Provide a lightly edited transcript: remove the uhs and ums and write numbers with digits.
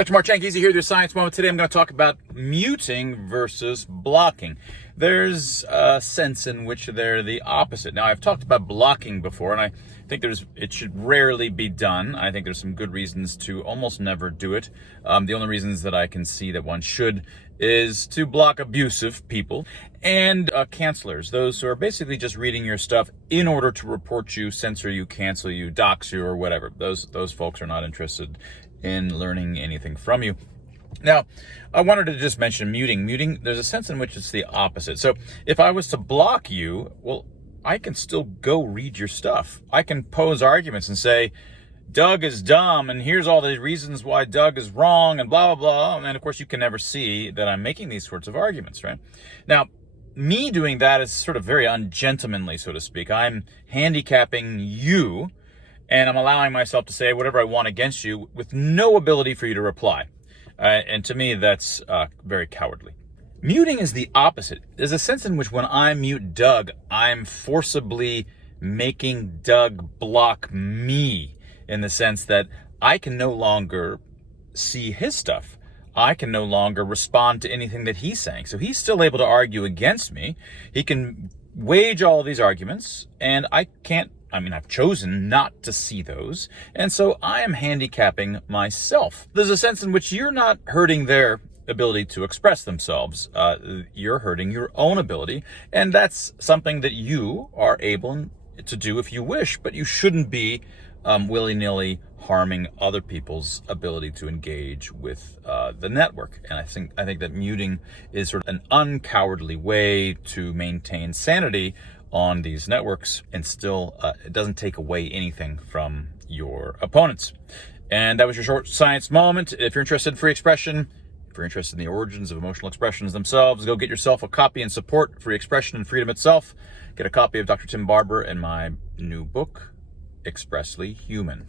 Dr. Mark Jank here, your Science Moment. Today I'm going to talk about muting versus blocking. There's a sense in which they're the opposite. Now, I've talked about blocking before, and I think it should rarely be done. I think there's some good reasons to almost never do it. The only reasons that I can see that one should is to block abusive people and cancelers, those who are basically just reading your stuff in order to report you, censor you, cancel you, dox you, or whatever. Those folks are not interested in learning anything from you. Now, I wanted to just mention muting. Muting, there's a sense in which it's the opposite. So if I was to block you, well, I can still go read your stuff. I can pose arguments and say, Doug is dumb, and here's all the reasons why Doug is wrong, and blah, blah, blah. And of course, you can never see that I'm making these sorts of arguments, right? Now, me doing that is sort of very ungentlemanly, so to speak. I'm handicapping you, and I'm allowing myself to say whatever I want against you with no ability for you to reply. And to me, that's very cowardly. Muting is the opposite. There's a sense in which when I mute Doug, I'm forcibly making Doug block me, in the sense that I can no longer see his stuff. I can no longer respond to anything that he's saying. So he's still able to argue against me. He can wage all of these arguments, and I can't. I've chosen not to see those, and so I am handicapping myself. There's a sense in which you're not hurting their ability to express themselves. You're hurting your own ability, and that's something that you are able to do if you wish, but you shouldn't be willy-nilly harming other people's ability to engage with the network. And I think that muting is sort of an uncowardly way to maintain sanity on these networks, and still it doesn't take away anything from your opponents. And that was your short science moment. If you're interested in free expression, if you're interested in the origins of emotional expressions themselves, go get yourself a copy and support free expression and freedom itself. Get a copy of Dr. Tim Barber and my new book, Expressly Human.